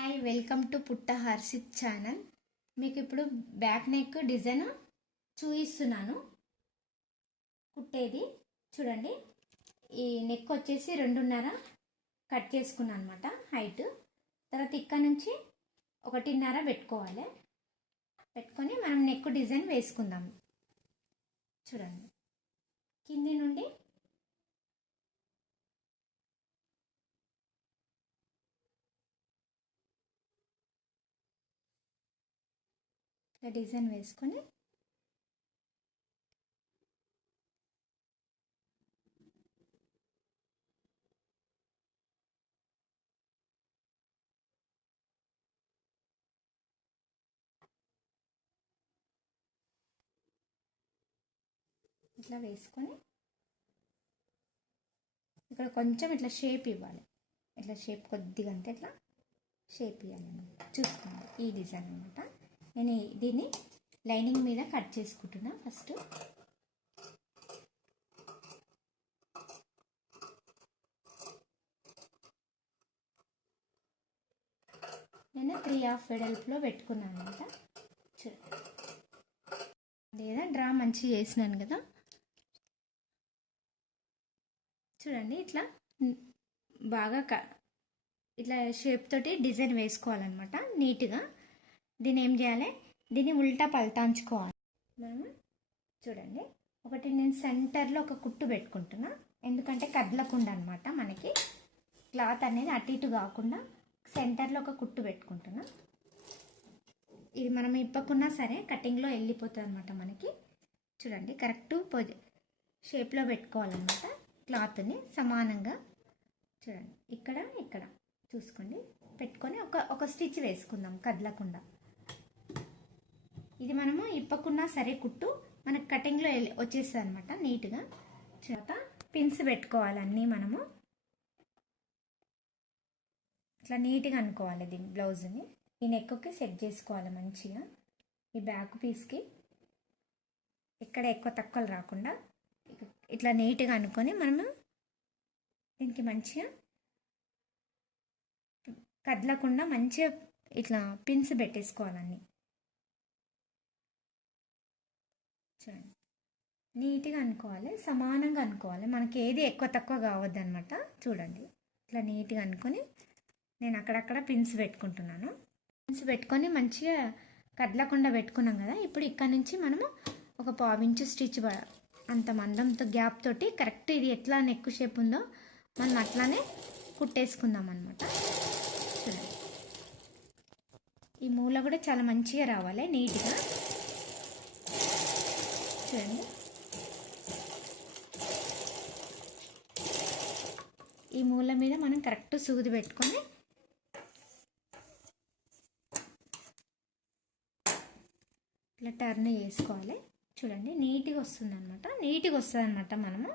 Hi, welcome to పుట్ట Harshit channel. మీకు ఇప్పుడు బ్యాక్ నెక్ డిజైన్ చూపిస్తున్నాను. కుట్టేది చూడండి. ఈ నెక్ వచ్చేసి 2.5 కట్ చేసుకున్నాను అనమాట హైట్. తర్వాత ఇక్కడ నుంచి 1.5 పెట్టుకోవాలి. పెట్టుకొని మనం నెక్ డిజైన్ వేసుకుందాం. చూడండి, కింది నుండి ఇట్లా డిజైన్ వేసుకొని ఇట్లా వేసుకొని ఇక్కడ కొంచెం ఇట్లా షేప్ ఇవ్వాలి. ఇట్లా షేప్ కొద్దిగా అంతే ఇట్లా షేప్ ఇవ్వాలన్నమాట. చూసుకోండి, ఈ డిజైన్ అనమాట. నేను దీన్ని లైనింగ్ మీద కట్ చేసుకుంటున్నా. ఫస్ట్ నేను 3/2 వెడల్పులో పెట్టుకున్నాను అనమాట. లేదా డ్రా మంచిగా చేసినాను కదా. చూడండి, ఇట్లా బాగా ఇట్లా షేప్ తోటి డిజైన్ వేసుకోవాలన్నమాట నీట్గా. దీన్ని ఏం చేయాలి, దీన్ని ఉల్టా పల్టాంచుకోవాలి మనము. చూడండి, ఒకటి నేను సెంటర్లో ఒక కుట్టు పెట్టుకుంటున్నా, ఎందుకంటే కదలకుండా అనమాట. మనకి క్లాత్ అనేది అటు ఇటు కాకుండా సెంటర్లో ఒక కుట్టు పెట్టుకుంటున్నా. ఇది మనం ఇప్పకున్నా సరే కటింగ్లో వెళ్ళిపోతుంది అనమాట మనకి. చూడండి, కరెక్ట్ షేప్లో పెట్టుకోవాలన్నమాట క్లాత్ని సమానంగా. చూడండి, ఇక్కడ ఇక్కడ చూసుకోండి, పెట్టుకొని ఒక స్టిచ్ వేసుకుందాం కదలకుండా. ఇది మనము ఇప్పకున్నా సరే కుట్టు మనకు కటింగ్లో వచ్చేస్తుంది అనమాట నీట్గా. తర్వాత పిన్స్ పెట్టుకోవాలన్నీ మనము ఇట్లా నీట్గా అనుకోవాలి. దీన్ని బ్లౌజ్ని ఈ నెక్కి సెట్ చేసుకోవాలి మంచిగా. ఈ బ్యాక్ పీస్కి ఎక్కడ ఎక్కువ తక్కువలు రాకుండా ఇట్లా నీట్గా అనుకొని మనము దీనికి మంచిగా కదలకుండా మంచిగా ఇట్లా పిన్స్ పెట్టేసుకోవాలన్నీ. చూడండి, నీట్గా అనుకోవాలి, సమానంగా అనుకోవాలి. మనకి ఏది ఎక్కువ తక్కువ కావద్దు అనమాట. చూడండి, ఇట్లా నీట్గా అనుకొని నేను అక్కడక్కడ పిన్స్ పెట్టుకుంటున్నాను. పిన్స్ పెట్టుకొని మంచిగా కదలకుండా పెట్టుకున్నాం కదా. ఇప్పుడు ఇక్కడ నుంచి మనము ఒక 1/2 ఇంచు స్టిచ్ అంత మందంతో గ్యాప్ తోటి కరెక్ట్ ఇది ఎట్లా నెక్ షేప్ ఉందో మనం అట్లానే కుట్టేసుకుందాం అనమాట. చూడండి, ఈ మూల కూడా చాలా మంచిగా రావాలి నీట్గా. చూడండి, ఈ మూల మీద మనం కరెక్ట్ సూది పెట్టుకొని ఇట్లా టర్న్ చేసుకోవాలి. చూడండి, నీట్గా వస్తుంది అనమాట. నీట్గా వస్తుంది అనమాట. మనము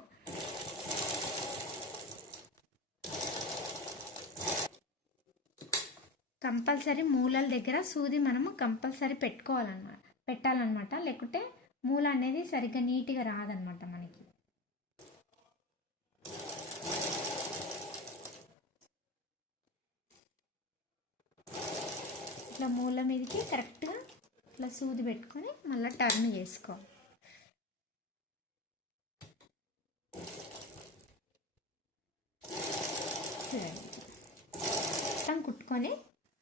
కంపల్సరీ మూలల దగ్గర సూది మనము కంపల్సరీ పెట్టాలన్నమాట. లేకుంటే మూల అనేది సరిగ్గా నీట్గా రాదనమాట మనకి. ఇట్లా మూల మీదకి కరెక్ట్గా ఇట్లా సూది పెట్టుకొని మళ్ళీ టర్న్ చేసుకోవాలి. కుట్టుకొని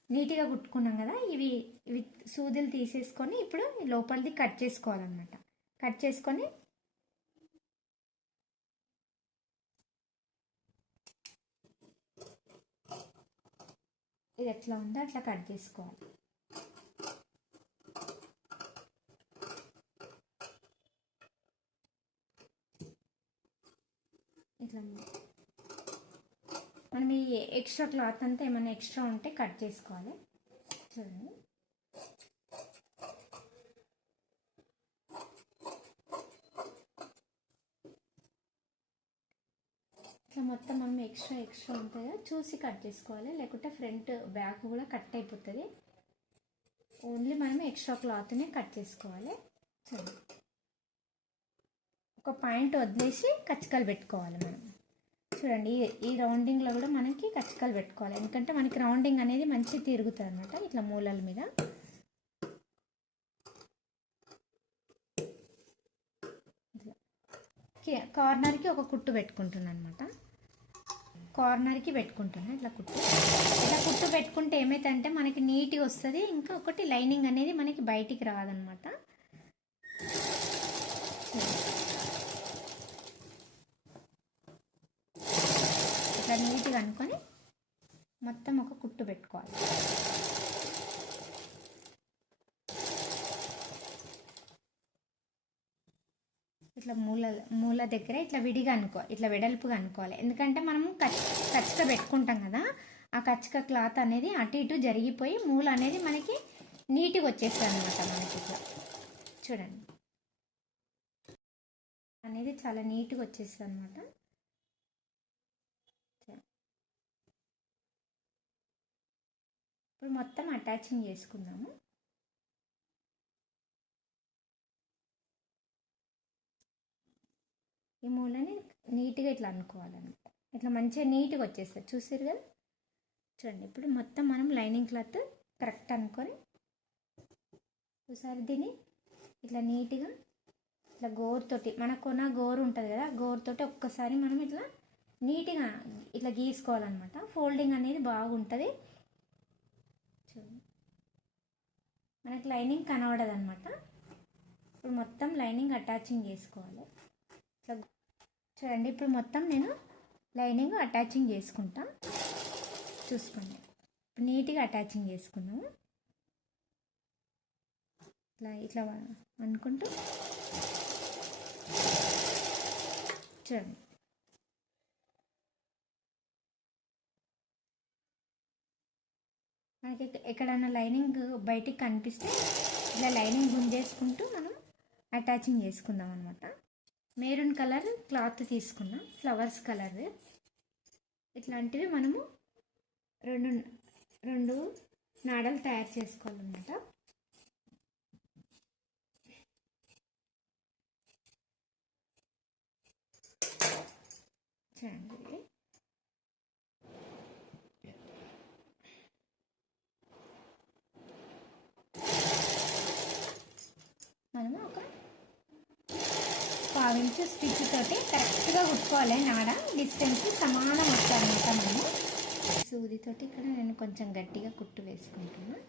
నీట్గా కుట్టుకున్నాం కదా. ఇవి సూదులు తీసేసుకొని ఇప్పుడు లోపలిది కట్ చేసుకోవాలన్నమాట. కట్ చేసుకొని ఇది ఎట్లా ఉందో అట్లా కట్ చేసుకోవాలి. ఇట్లా మనం ఈ ఎక్స్ట్రా క్లాత్ అంతా ఏమైనా ఎక్స్ట్రా ఉంటే కట్ చేసుకోవాలి. చూడండి, ఇట్లా మొత్తం మనం ఎక్స్ట్రా ఉంటుందో చూసి కట్ చేసుకోవాలి. లేకుంటే ఫ్రంట్ బ్యాక్ కూడా కట్ అయిపోతుంది. ఓన్లీ మనం ఎక్స్ట్రా క్లాత్ని కట్ చేసుకోవాలి. చూడండి, ఒక పాయింట్ వదిలేసి కచ్చికలు పెట్టుకోవాలి మనం. చూడండి ఈ రౌండింగ్లో కూడా మనకి కచ్చకాలు పెట్టుకోవాలి, ఎందుకంటే మనకి రౌండింగ్ అనేది మంచిగా తిరుగుతుంది అనమాట. ఇట్లా మూలల మీద కార్నర్కి ఒక కుట్టు పెట్టుకుంటున్నాను అనమాట. కార్నర్కి పెట్టుకుంటున్నాను ఇట్లా కుట్టు పెట్టుకుంటే ఏమైతుందంటే మనకి నీట్గా వస్తుంది. ఇంకా ఒకటి లైనింగ్ అనేది మనకి బయటికి రాదనమాట. ఇట్లా నీట్గా అనుకొని మొత్తం ఒక కుట్టు పెట్టుకోవాలి. ఇట్లా మూల దగ్గర ఇట్లా విడిగా ఇట్లా వెడల్పుగా అనుకోవాలి, ఎందుకంటే మనము కచ్చిక పెట్టుకుంటాం కదా, ఆ కచ్చిక క్లాత్ అనేది అటు ఇటు జరిగిపోయి మూల అనేది మనకి నీట్గా వచ్చేస్తుంది అనమాట. మనకి ఇట్లా చూడండి అనేది చాలా నీట్గా వచ్చేస్తుంది అనమాట. ఇప్పుడు మొత్తం అటాచింగ్ చేసుకుందాము. ఈ మూలని నీట్గా ఇట్లా అనుకోవాలన్నమాట. ఇట్లా మంచిగా నీట్గా వచ్చేస్తుంది, చూసారు కదా. చూడండి ఇప్పుడు మొత్తం మనం లైనింగ్ క్లాత్ కరెక్ట్ అనుకొని ఒకసారి దీన్ని ఇట్లా నీట్గా ఇట్లా గోరుతోటి, మన కొన గోరు ఉంటుంది కదా, గోరుతోటి ఒక్కసారి మనం ఇట్లా నీట్గా ఇట్లా గీసుకోవాలన్నమాట. ఫోల్డింగ్ అనేది బాగుంటుంది. చూడండి మనకి లైనింగ్ కనబడదు అనమాట. ఇప్పుడు మొత్తం లైనింగ్ అటాచింగ్ చేసుకోవాలి. ఇట్లా చూడండి ఇప్పుడు మొత్తం నేను లైనింగ్ అటాచింగ్ చేసుకుంటా, చూసుకోండి. నీట్గా అటాచింగ్ చేసుకున్నాము. ఇట్లా అనుకుంటూ చూడండి. మనకి ఎక్కడైనా లైనింగ్ బయటికి కనిపిస్తే ఇలా లైనింగ్ గుంజేసుకుంటూ మనం అటాచింగ్ చేసుకుందాం అనమాట. మెరూన్ కలర్ క్లాత్ తీసుకున్నాం, ఫ్లవర్స్ కలర్. ఇట్లాంటివి మనము రెండు నాడలు తయారు చేసుకోవాలన్నమాట. చూడండి మనము ఒక 1/4 ఇంచు స్టిచ్ తోటి కరెక్ట్గా కుట్టుకోవాలి. నాడ డిస్టెన్స్ సమానం వస్తాయన్నమాట. మనము సూదితోటి ఇక్కడ నేను కొంచెం గట్టిగా కుట్టు వేసుకుంటున్నా.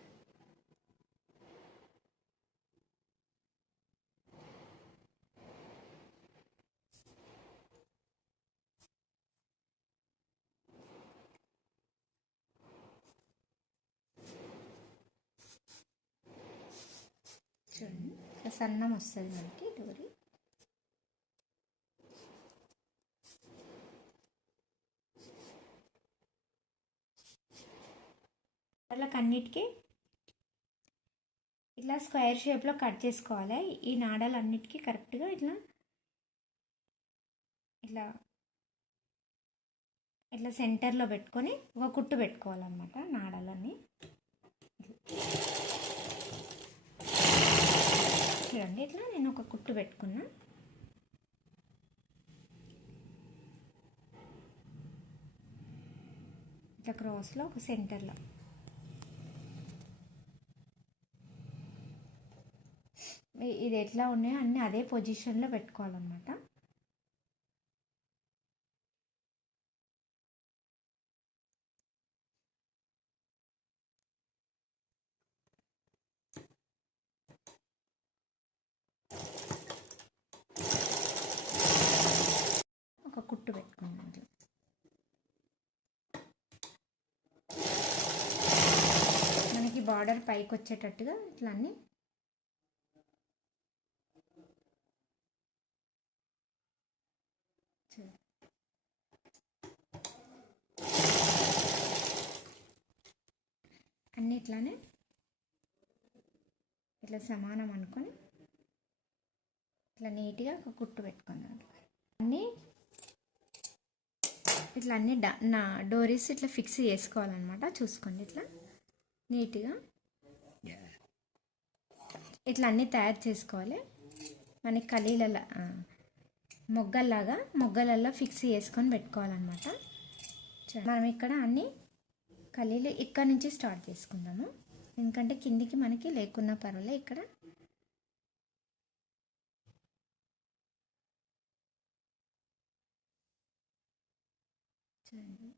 చూడండి సన్నం వస్తుంది మనకి డోరీ. వాళ్ళకి అన్నిటికీ ఇట్లా స్క్వేర్ షేప్లో కట్ చేసుకోవాలి. ఈ నాడాలు అన్నిటికీ కరెక్ట్గా ఇట్లా ఇట్లా ఇట్లా సెంటర్లో పెట్టుకొని ఒక కుట్టు పెట్టుకోవాలన్నమాట. నాడాలన్నీ చూడండి ఇట్లా నేను ఒక కుట్టు పెట్టుకున్నా. ఇట్లా క్రాస్లో ఒక సెంటర్లో ఇది ఎట్లా ఉన్నాయో అన్నీ అదే పొజిషన్లో పెట్టుకోవాలన్నమాట. ఒక కుట్టు పెట్టుకున్నాను. మనకి బార్డర్ పైకి వచ్చేటట్టుగా ఇట్లా అన్నీ ఇట్లానే ఇట్లా సమానం అనుకొని ఇట్లా నీట్గా ఒక కుట్టు పెట్టుకున్నాను. అన్నీ ఇట్లా అన్నీ నా డోరీస్ ఇట్లా ఫిక్స్ చేసుకోవాలన్నమాట. చూసుకోండి ఇట్లా నీట్గా ఇట్లా అన్నీ తయారు చేసుకోవాలి. మనకి కలీల మొగ్గల్లాగా మొగ్గలల్లో ఫిక్స్ చేసుకొని పెట్టుకోవాలన్నమాట. మనం ఇక్కడ అన్ని కలీలు ఇక్కడ నుంచి స్టార్ట్ చేసుకుందాము, ఎందుకంటే కిందికి మనకి లేకున్నా పర్వాలే. ఇక్కడ చూడండి,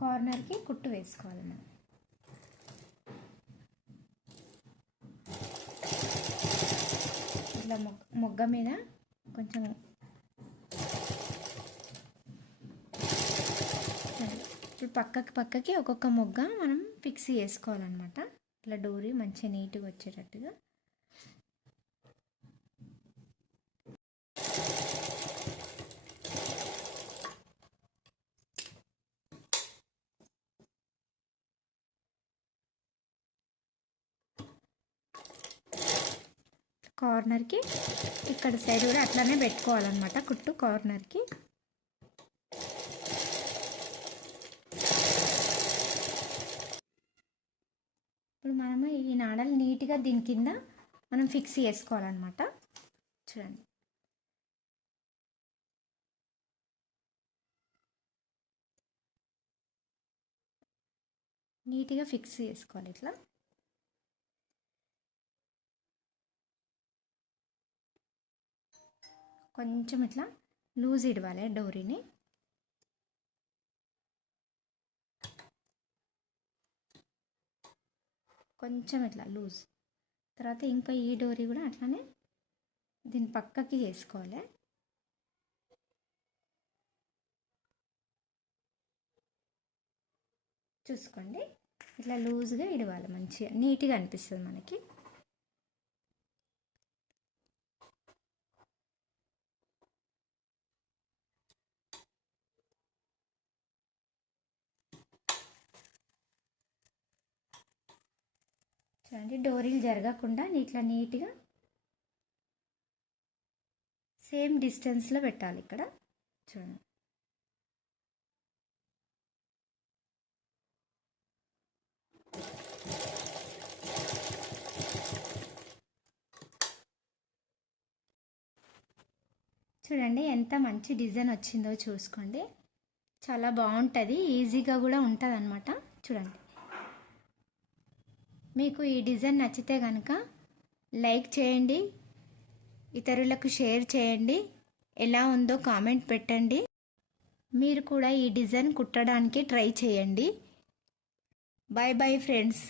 కార్నర్కి కుట్టు వేసుకోవాలి మనం. ఇట్లా మొగ్గ మీద కొంచెం ఇప్పుడు పక్కకి ఒక్కొక్క మొగ్గ మనం ఫిక్స్ చేసుకోవాలన్నమాట. ఇట్లా డోరీ మంచిగా నీట్గా వచ్చేటట్టుగా. కార్నర్కి ఇక్కడ సైడ్ కూడా అట్లానే పెట్టుకోవాలన్నమాట కుట్టు కార్నర్కి. ఇప్పుడు మనము ఈ నాడలు నీట్గా దీని కింద మనం ఫిక్స్ చేసుకోవాలన్నమాట. చూడండి, నీట్గా ఫిక్స్ చేసుకోవాలి. ఇట్లా కొంచెం ఇట్లా లూజ్ ఇడవాలి డోరీని. కొంచెం ఇట్లా లూజ్. తర్వాత ఇంకా ఈ డోరీ కూడా అట్లానే దీని పక్కకి చేసుకోవాలి. చూసుకోండి, ఇట్లా లూజ్గా ఇడవాలి, మంచిగా నీట్గా అనిపిస్తుంది మనకి. చూడండి, డోరీలు జరగకుండా ఇట్లా నీట్గా సేమ్ డిస్టెన్స్లో పెట్టాలి ఇక్కడ. చూడండి, చూడండి ఎంత మంచి డిజైన్ వచ్చిందో చూసుకోండి. చాలా బాగుంటుంది, ఈజీగా కూడా ఉంటుంది అన్నమాట. చూడండి, మీకు ఈ డిజైన్ నచ్చితే కనుక లైక్ చేయండి, ఇతరులకు షేర్ చేయండి, ఎలా ఉందో కామెంట్ పెట్టండి. మీరు కూడా ఈ డిజైన్ కుట్టడానికి ట్రై చేయండి. Bye bye friends.